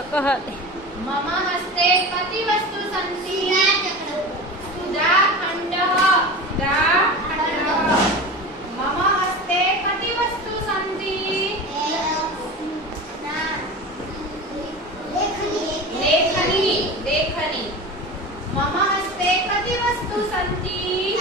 कः मम हस्ते कति वस्तु सन्ति? सुधाखण्डः। मम हस्ते कति वस्तु सन्ति? लेखनी। मम हस्ते कति वस्तु सन्ति?